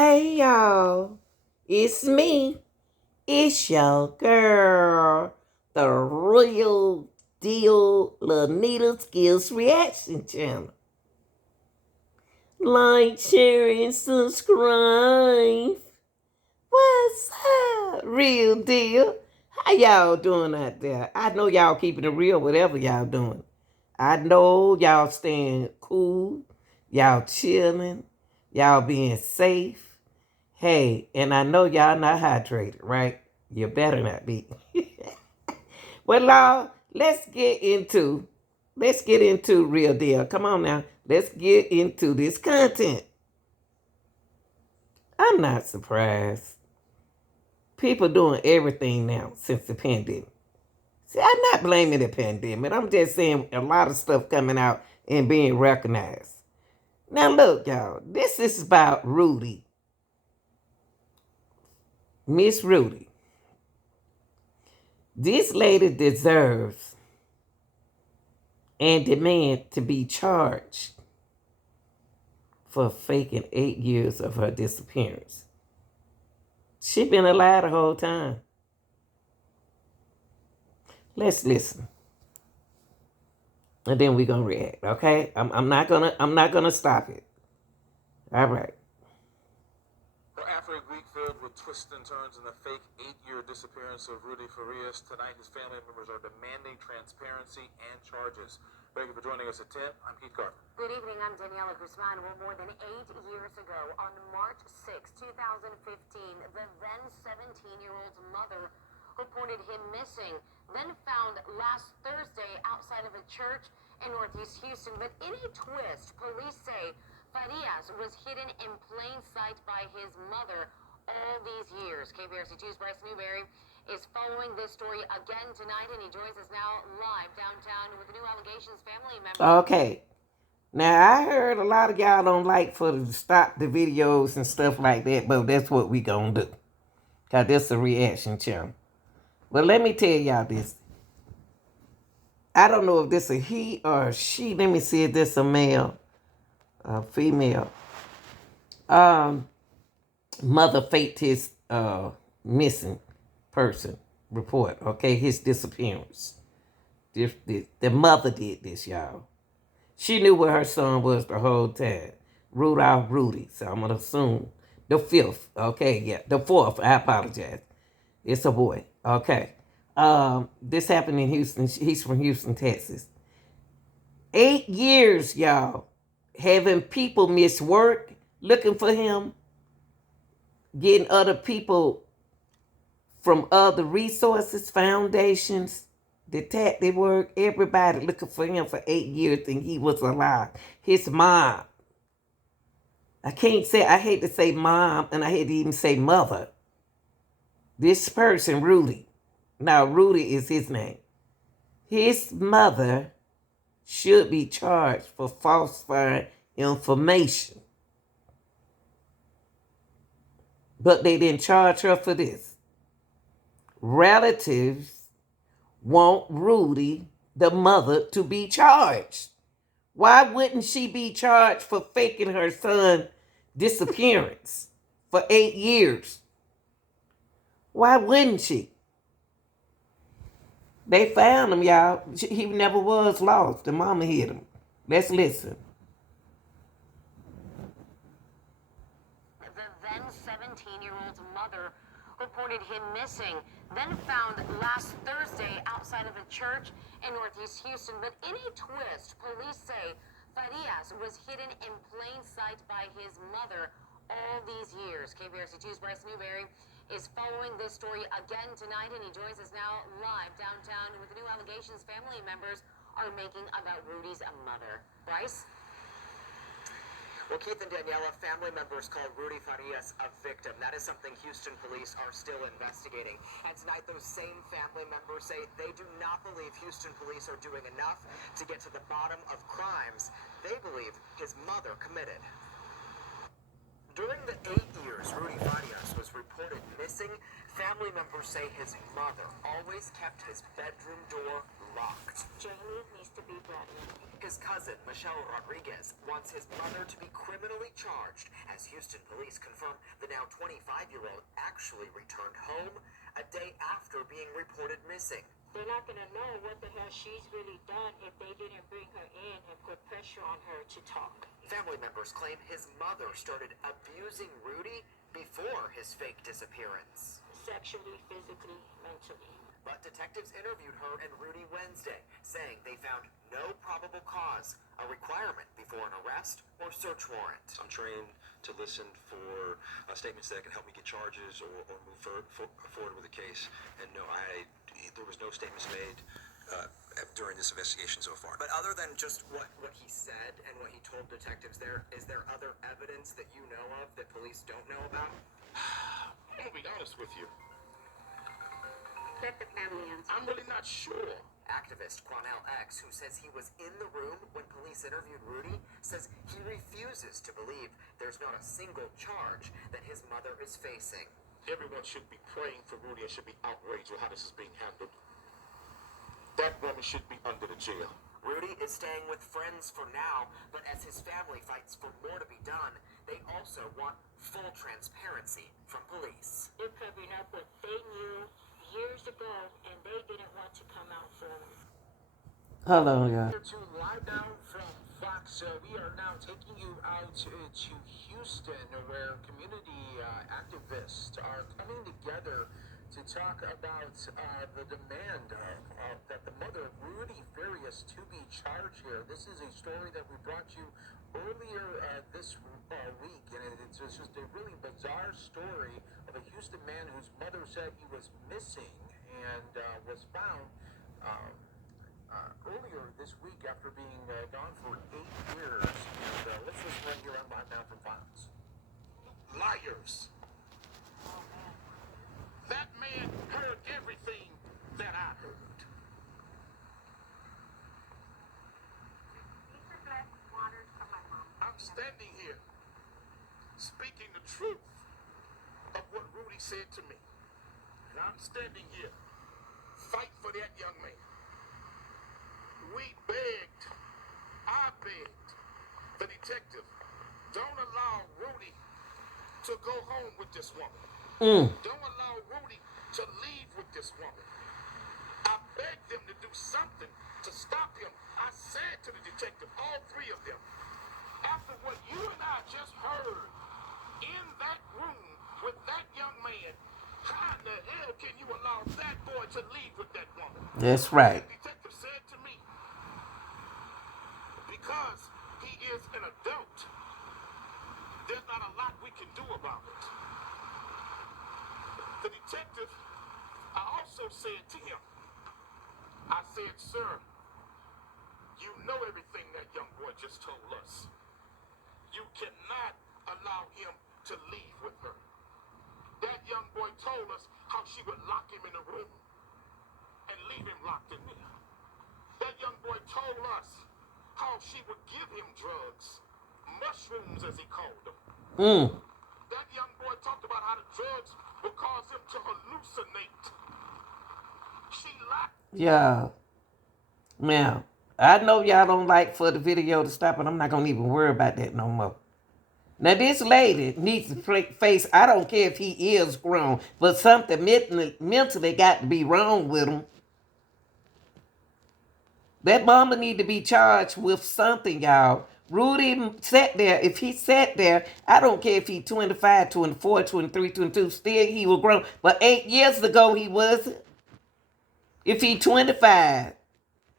Hey y'all, it's me. It's your girl, the real deal Lanita Skills Reaction Channel. Like, share, and subscribe. What's up, real deal? How y'all doing out there? I know y'all keeping it real, whatever y'all doing. I know y'all staying cool, y'all chilling, y'all being safe. Hey, and I know y'all not hydrated, right? You better not be. Well, y'all, let's get into real deal. Come on now. Let's get into this content. I'm not surprised. People doing everything now since the pandemic. See, I'm not blaming the pandemic. I'm just saying a lot of stuff coming out and being recognized. Now look, y'all, this is about Rudy. Miss Rudy. This lady deserves and demand to be charged for faking 8 years of her disappearance. She been alive the whole time. Let's listen, and then we gonna react. Okay? I'm not gonna stop it. All right. After a week filled with twists and turns in the fake 8-year disappearance of Rudy Farias, tonight his family members are demanding transparency and charges. Thank you for joining us at 10. I'm Keith Carter. Good evening. I'm Daniela Guzman. Well, more than 8 years ago, on March 6, 2015, the then 17-year-old's mother reported him missing, then found last Thursday outside of a church in Northeast Houston. But in a twist, police say Farias was hidden in plain sight by his mother all these years. KBRC 2's Bryce Newberry is following this story again tonight, and he joins us now live downtown with the new allegations family member. Okay. Now I heard a lot of y'all don't like for to stop the videos and stuff like that, but that's what we gonna do. Cause this a reaction channel. But let me tell y'all this. I don't know if this a he or a she. Let me see if this a male or female. Mother faked his missing person report. Okay, his disappearance. The mother did this, y'all. She knew where her son was the whole time. Rudy. So I'm gonna assume the fifth. Okay, yeah, the fourth. I apologize. It's a boy. Okay. This happened in Houston. He's from Houston, Texas. 8 years, y'all, having people miss work, looking for him, getting other people from other resources, foundations, detective work, everybody looking for him for 8 years and he was alive. His mom. I hate to say mom, and I hate to even say mother. This person, Rudy. Now, Rudy is his name. His mother should be charged for falsifying information. But they didn't charge her for this. Relatives want Rudy, the mother, to be charged. Why wouldn't she be charged for faking her son's disappearance for 8 years? Why wouldn't she? They found him, y'all. He never was lost. The mama hid him. Let's listen. The then 17-year-old's mother reported him missing, then found last Thursday outside of a church in Northeast Houston. But in a twist, police say Farias was hidden in plain sight by his mother all these years. KBRC 2's Bryce Newberry is following this story again tonight, and he joins us now live downtown with the new allegations family members are making about Rudy's mother. Bryce? Well, Keith and Daniela, family members call Rudy Farias a victim. That is something Houston police are still investigating. And tonight, those same family members say they do not believe Houston police are doing enough to get to the bottom of crimes they believe his mother committed. During the 8 years Rudy Farias was reported missing, family members say his mother always kept his bedroom door locked. Jamie needs to be brought in. His cousin, Michelle Rodriguez, wants his mother to be criminally charged as Houston police confirm the now 25-year-old actually returned home a day after being reported missing. They're not going to know what the hell she's really done if they didn't bring her in and put pressure on her to talk. Family members claim his mother started abusing Rudy before his fake disappearance. Sexually, physically, mentally. But detectives interviewed her and Rudy Wednesday, saying they found no probable cause, a requirement before an arrest or search warrant. I'm trained to listen for statements that can help me get charges or move forward with the case. And no, there was no statements made during this investigation so far. But other than just what he said and what he told detectives there, is there other evidence that you know of that police don't know about? I'm gonna be honest with you. Let the family answer. I'm really not sure. Activist Quanell X, who says he was in the room when police interviewed Rudy, says he refuses to believe there's not a single charge that his mother is facing. Everyone should be praying for Rudy and should be outraged with how this is being handled. That woman should be under the jail. Rudy is staying with friends for now, but as his family fights for more to be done, they also want full transparency from police. They're covering up what they knew years ago, and they didn't want to come out for them. Hold on, y'all. Here to live down from Fox, we are now taking you out to Houston, where community activists are coming together to talk about the demand that the mother, Rudy Farias, to be charged here. This is a story that we brought you earlier this week, and it's just a really bizarre story of a Houston man whose mother said he was missing and was found earlier this week after being gone for 8 years. And let's listen right here on Live Now from Fox. Liars. That man heard everything that I heard. I'm standing here speaking the truth of what Rudy said to me. And I'm standing here, fight for that young man. I begged the detective, don't allow Rudy to go home with this woman. Don't allow Rudy to leave with this woman. I begged them to do something to stop him. I said to the detective, all three of them, after what you and I just heard in that room with that young man, how in the hell can you allow that boy to leave with that woman? That's right. The detective said to me, because he is an adult, there's not a lot we can do about it. The detective, I also said to him, I said, sir, you know everything that young boy just told us. You cannot allow him to leave with her. That young boy told us how she would lock him in a room and leave him locked in there. That young boy told us how she would give him drugs, mushrooms as he called them. That young boy talked about how the drugs would cause him to hallucinate. She lied. Yeah. Now, I know y'all don't like for the video to stop, but I'm not going to even worry about that no more. Now, this lady needs to face, I don't care if he is grown, but something mentally got to be wrong with him. That mama need to be charged with something, y'all. Rudy sat there. If he sat there, I don't care if he 25, 24, 23, 22, still he was grown. But 8 years ago, he wasn't. If he 25,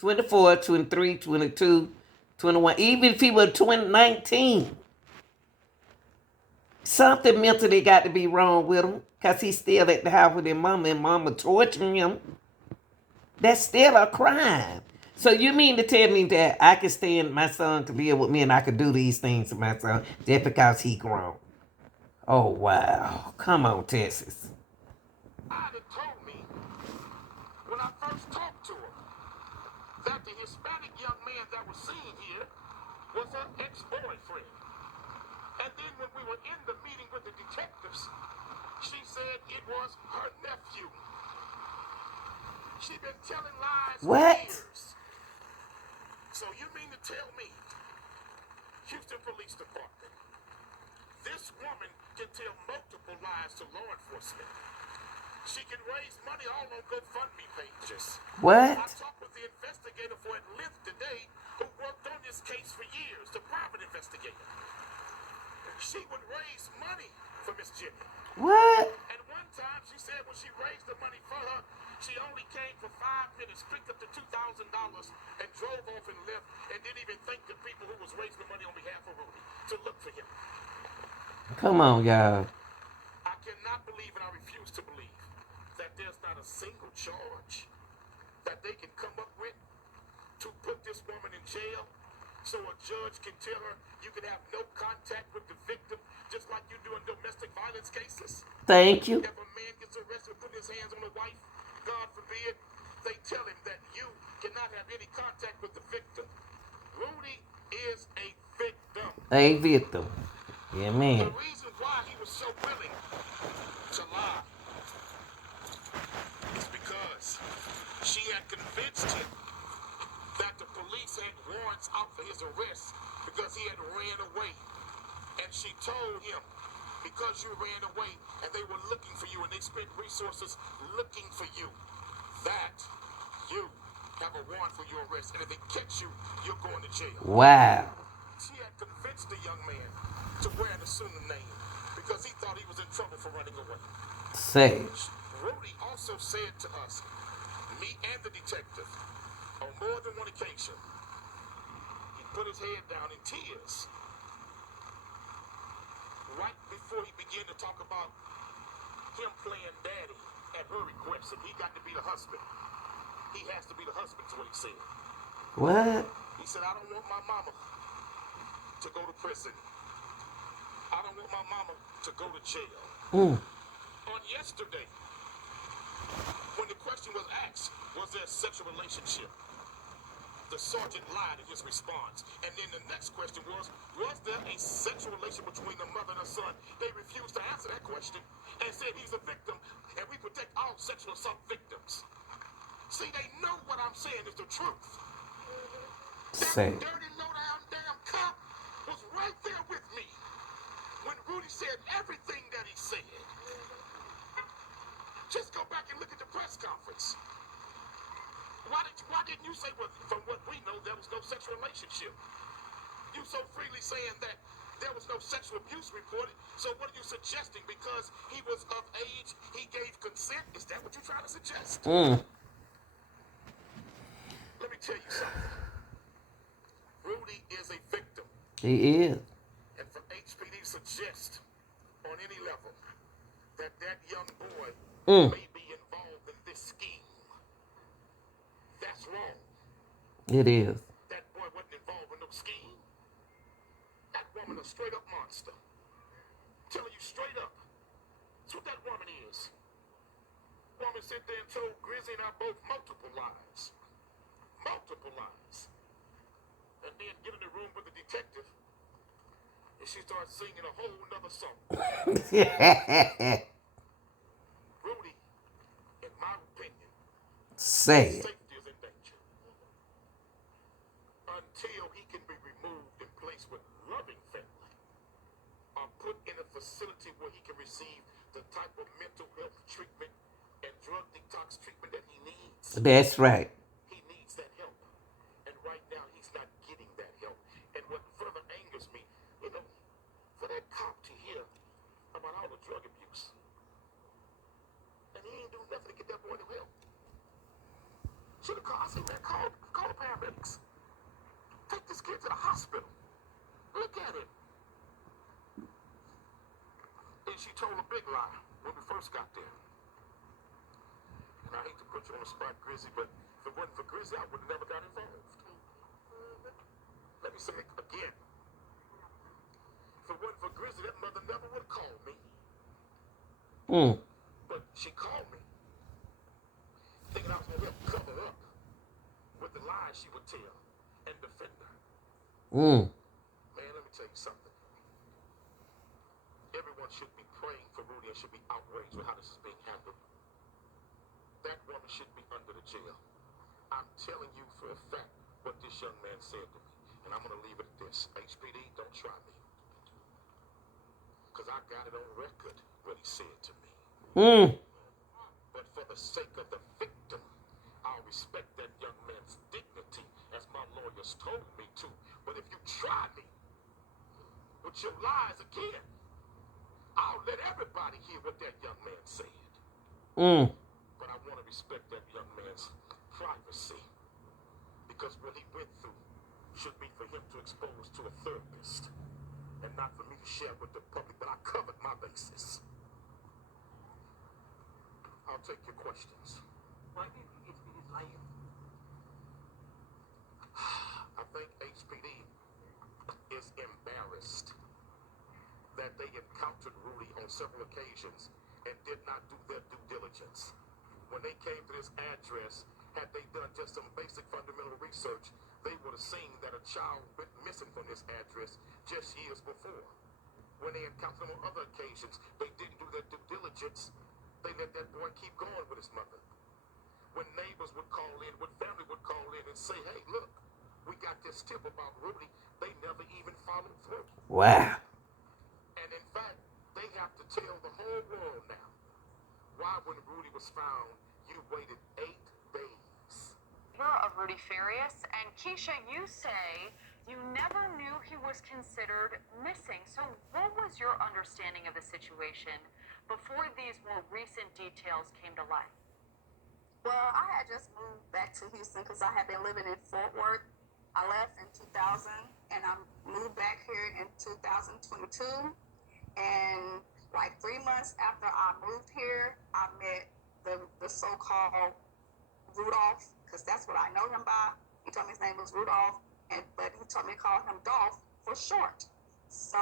24, 23, 22, 21, even if he was 19, something mentally got to be wrong with him because he's still at the house with his mama and mama torturing him. That's still a crime. So you mean to tell me that I can stand my son to live with me and I could do these things to my son just because he grown? Oh, wow. Come on, Texas. Had told me when I first talked to her that the Hispanic young man that was seen here was her ex-boyfriend. And then when we were in the meeting with the detectives, she said it was her nephew. She been telling lies for What? years. So you mean to tell me, Houston Police Department, this woman can tell multiple lies to law enforcement. She can raise money all on GoFundMe pages. I What? talked with the investigator for Lyft today who worked on this case for years, the private investigator. She would raise money for Miss Jimmy. What? And one time she said when she raised the money for her, she only came for 5 minutes, picked up the $2,000 and drove off and left and didn't even thank the people who was raising the money on behalf of Rudy to look for him. Come on, y'all. I cannot believe and I refuse to believe that there's not a single charge that they can come up with to put this woman in jail so a judge can tell her you can have no contact with the victim just like you do in domestic violence cases. Thank you. If a man gets arrested for putting his hands on a wife, God forbid, they tell him that you cannot have any contact with the victim. Rudy is a victim. A victim. Yeah, man. The reason why he was so willing to lie is because she had convinced him that the police had warrants out for his arrest because he had ran away. And she told him, because you ran away and they were looking for you and they spent resources looking for you, that you have a warrant for your arrest. And if they catch you, you're going to jail. Wow. She had convinced the young man to wear an assumed name because he thought he was in trouble for running away. Say. Rudy also said to us, me and the detective, on more than one occasion, he put his head down in tears right before he began to talk about him playing daddy at her request, and he got to be the husband. He has to be the husband, is what he said. What? He said, I don't want my mama to go to prison. I don't want my mama to go to jail. On yesterday, when the question was asked, was there a sexual relationship? The sergeant lied in his response. And then the next question was there a sexual relation between the mother and her son? They refused to answer that question and said he's a victim and we protect all sexual assault victims. See, they know what I'm saying is the truth. Say. That dirty, low-down damn cop was right there with me when Rudy said everything that he said. Just go back and look at the press conference. Why didn't you say, well, from what we know, there was no sexual relationship? You so freely saying that there was no sexual abuse reported, so what are you suggesting? Because he was of age, he gave consent? Is that what you're trying to suggest? Let me tell you something. Rudy is a victim. He is. And for HPD to suggest on any level that that young boy may be involved in this scheme, that's wrong. It is. That boy wasn't involved in no scheme. That woman a straight up monster. Telling you straight up. That's what that woman is. Woman sat there and told Grizzy and I both multiple lies. Multiple lies. And then get in the room with the detective and she starts singing a whole nother song. Rudy, in my opinion, Say it. safety is in danger. Until he can be removed and placed with loving family or put in a facility where he can receive the type of mental health treatment and drug detox treatment that he needs. That's right. He needs that help. And right now he's not getting that help. And what further angers me, for that cop to hear about all the drug abuse, and he ain't do nothing to get that boy no help. Should have called, I said, man, call the paramedics. Take this kid to the hospital. Look at him. And she told a big lie when we first got there. And I hate to put you on the spot, Grizzy, but if it wasn't for Grizzy, I would have never got involved. Let me say it again. If it wasn't for Grizzy, that mother never would have called me. But she called me, thinking I was going to help cover up with the lies she would tell and defend her. Man, let me tell you something. Everyone should be praying for Rudy and should be outraged with how this is being handled. that woman should be under the jail. I'm telling you for a fact what this young man said to me. And I'm going to leave it at this. HPD, don't try me. Because I got it on record what he said to me. But for the sake of the victim, I'll respect that young man's dignity as my lawyers told me to. But if you try me with your lies again, I'll let everybody hear what that young man said. But I want to respect that young man's privacy. Because what he went through should be for him to expose to a therapist and not for me to share with the public. But I covered my bases. I'll take your questions. Why do you think HPD is lying? I think HPD is embarrassed that they encountered Rudy on several occasions and did not do their due diligence. When they came to this address, had they done just some basic fundamental research, they would have seen that a child went missing from this address just years before. When they encountered him on other occasions, they didn't do their due diligence. They let that boy keep going with his mother. When neighbors would call in, when family would call in and say, hey, look, we got this tip about Rudy, they never even followed through. Wow. And in fact, they have to tell the whole world now why when Rudy was found, you waited 8 days. Of Rudy Farias, and Keisha, you say you never knew he was considered missing. So what was your understanding of the situation before these more recent details came to light? Well, I had just moved back to Houston because I had been living in Fort Worth. I left in 2000 and I moved back here in 2022. And like 3 months after I moved here, I met the so-called Rudolph, because that's what I know him by. He told me his name was Rudolph, but he told me to call him Dolph for short. So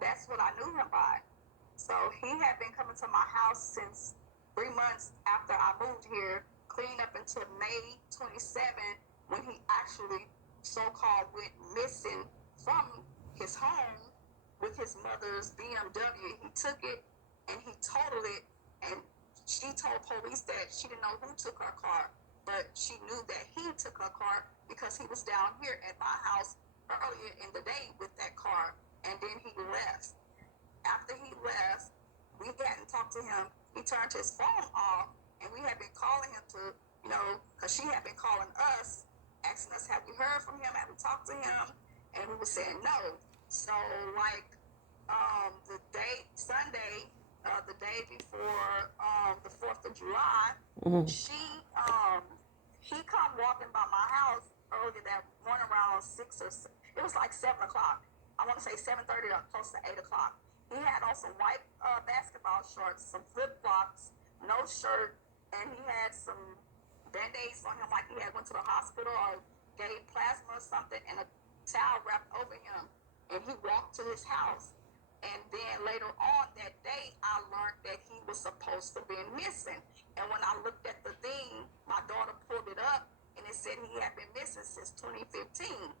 that's what I knew him by. So he had been coming to my house since 3 months after I moved here, clean up until May 27th, when he actually so-called went missing from his home with his mother's BMW. He took it and he totaled it, and she told police that she didn't know who took her car, but she knew that he took her car because he was down here at my house earlier in the day with that car, and then he left. After he left, we hadn't talked to him. He turned his phone off, and we had been calling him to, because she had been calling us, asking us, have we heard from him? Have we talked to him? And we were saying no. So, like, the day, Sunday, the day before the 4th of July, he come walking by my house earlier that morning around 6 or 7. It was like 7 o'clock. I want to say 7:30 or close to 8 o'clock. He had on some white basketball shorts, some flip-flops, no shirt, and he had some Band-Aids on him like he had went to the hospital or gave plasma or something, and a towel wrapped over him. And he walked to his house. And then later on that day, I learned that he was supposed to be missing. And when I looked at the thing, my daughter pulled it up, and it said he had been missing since 2015.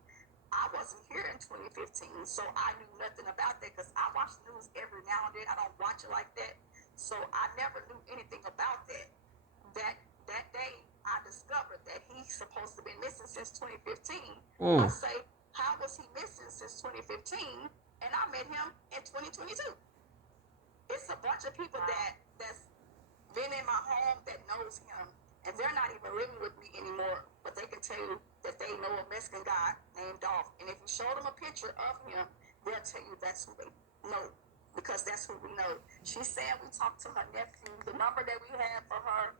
I wasn't here in 2015, so I knew nothing about that because I watch the news every now and then. I don't watch it like that, so I never knew anything about that. That day, I discovered that he's supposed to be missing since 2015. I say, how was he missing since 2015? And I met him in 2022. It's a bunch of people that's been in my home that knows him, and they're not even living with me anymore, but they can tell you that they know a Mexican guy named Dolph. And if you show them a picture of him, they'll tell you that's who they know, because that's who we know. She's saying we talked to her nephew. The number that we had for her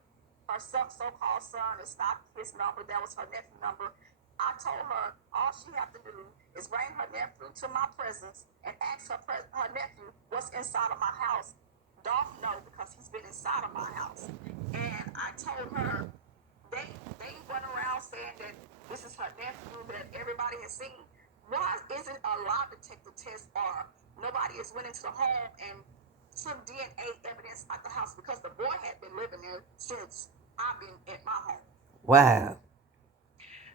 so-called son is not his number. That was her nephew's number. I told her all she have to do is bring her nephew to my presence and ask her nephew what's inside of my house. Dolph knows because he's been inside of my house. And I told her they run around saying that this is her nephew that everybody has seen. Why isn't allowed to take the test, or nobody has went into the home and took DNA evidence at the house, because the boy had been living there since I've been at my home. Wow.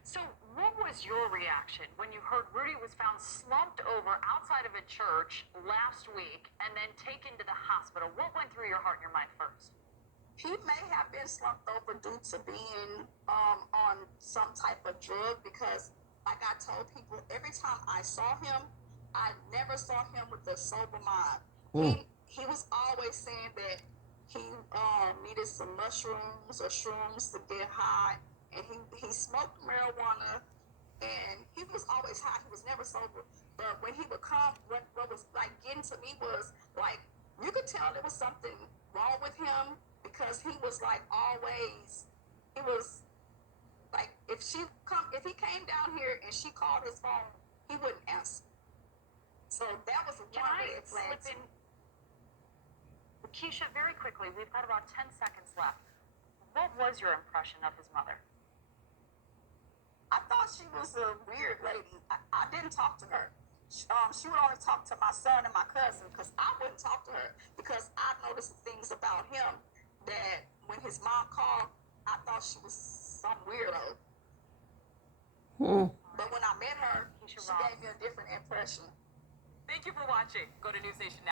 So what was your reaction when you heard Rudy was found slumped over outside of a church last week and then taken to the hospital? What went through your heart and your mind first? He may have been slumped over due to being on some type of drug because, like I told people, every time I saw him, I never saw him with a sober mind. He was always saying that he needed some mushrooms or shrooms to get high, and he smoked marijuana, and he was always high. He was never sober. But when he would come, what was like getting to me was like you could tell there was something wrong with him because he was like always. He was like if he came down here and she called his phone, he wouldn't answer. So that was one red flag. Keisha, very quickly, we've got about 10 seconds left. What was your impression of his mother? I thought she was a weird lady. I didn't talk to her. She would only talk to my son and my cousin because I wouldn't talk to her because I noticed things about him that when his mom called, I thought she was some weirdo. But when I met her, she gave me a different impression. Thank you for watching. Go to News Nation now.